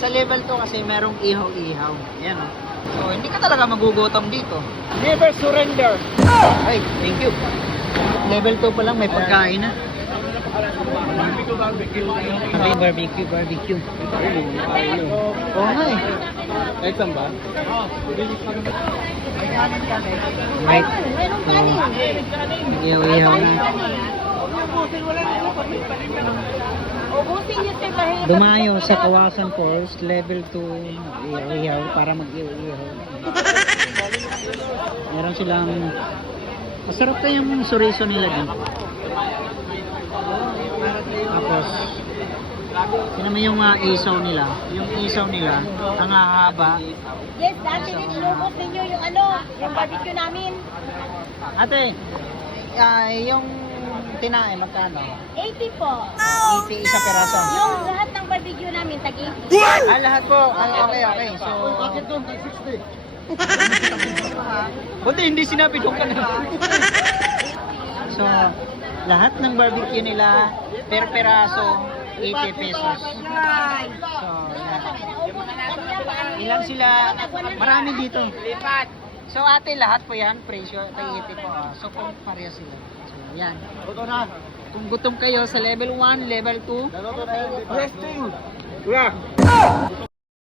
Sa level 2 kasi merong ihaw-ihaw. Yan o. So, hindi ka talaga magugutom dito. Never surrender. Ay, thank you. Level 2 pa lang, may pagkain na. Barbecue. Oo nga eh. Exam ba? Right. Ihaw-ihaw na. Ubusin niyo sa bahira. Dumayo sa Kawasan Falls, level 2, ihaw-ihaw para mag-ihaw-ihaw. Meron silang masarap pa yung suriso nila dito. Tapos sinama yung isaw nila. Yung isaw nila, ang hahaba. Yes, dati rin inubos ninyo yung yung barbecue namin. Ate, yung tinae, magkano? 80 po. 80 isa peraso. Yung lahat ng barbecue namin, tag-80. Lahat po. Okay. So, Bakit doon? 60. buti hindi sinabi doon ka na. So, lahat ng barbecue nila, per peraso, 80 pesos. So, ilan sila? Marami dito. So, ate, lahat po yan, presyo, 80 po. So, kung pareha sila. So, yan. Toto na. Kung gutom kayo sa level 1, level 2, Resting. Wala.